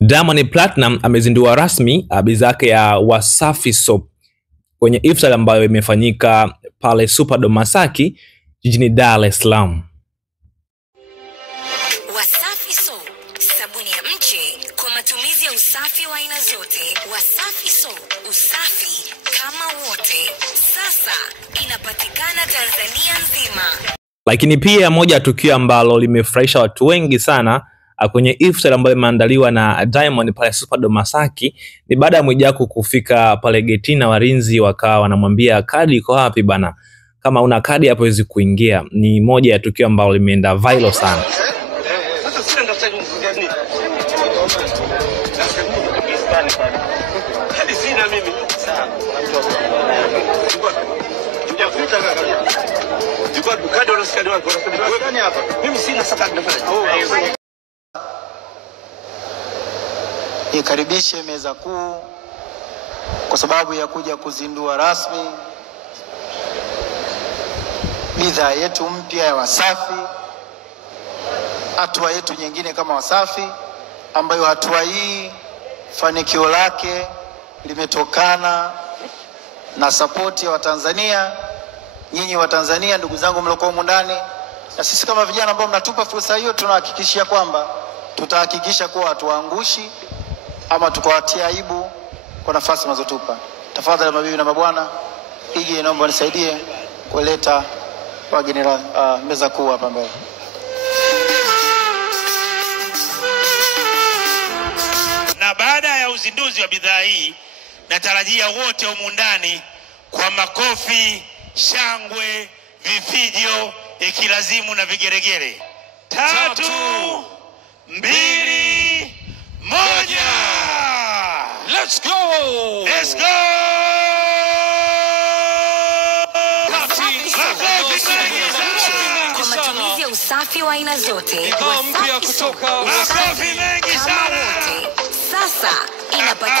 Diamond Platinum amezindua rasmi bidhaa yake ya Wasafi Soap kwenye iftar ambayo imefanyika pale Superdome Masaki jijini Dar es Salaam. Wasafi Soap, sabuni ya mche kwa matumizi ya usafi wa aina zote. Wasafi Soap, usafi kama wote. Sasa inapatikana Tanzania nzima. Lakini pia moja ya tukio ambalo limefurahisha watu wengi sana kwenye iftar ambayo imeandaliwa na Diamond pale Superdome Masaki ni baada ya Mwijaku kufika pale getini na walinzi wakawa wanamwambia kadi iko wapi bana, kama una kadi hapo huwezi kuingia. Ni moja ya tukio ambalo limeenda viral sana. Nikaribishe meza kuu kwa sababu ya kuja kuzindua rasmi bidhaa yetu mpya ya Wasafi, hatua yetu nyingine kama Wasafi, ambayo hatua hii fanikio lake limetokana na support ya Watanzania, nyinyi Watanzania, ndugu zangu mliokuwa humu ndani, na sisi kama vijana ambao mnatupa fursa hiyo, tunahakikishia kwamba tutahakikisha kuwa hatuangushi ama tukawatia aibu kwa nafasi mnazotupa. Tafadhali mabibi na mabwana, hiji naomba nisaidie kuleta wageni meza kuu hapa mbele. Na baada ya uzinduzi wa bidhaa hii, natarajia wote humu ndani kwa makofi, shangwe, vifijo, ikilazimu na vigeregere. 3, 2, 1. Let's go! Let's go! Kwa matumizi ya usafi wa aina zote. Wasafi kutoka Wasafi mengi sana. Sasa inapatikana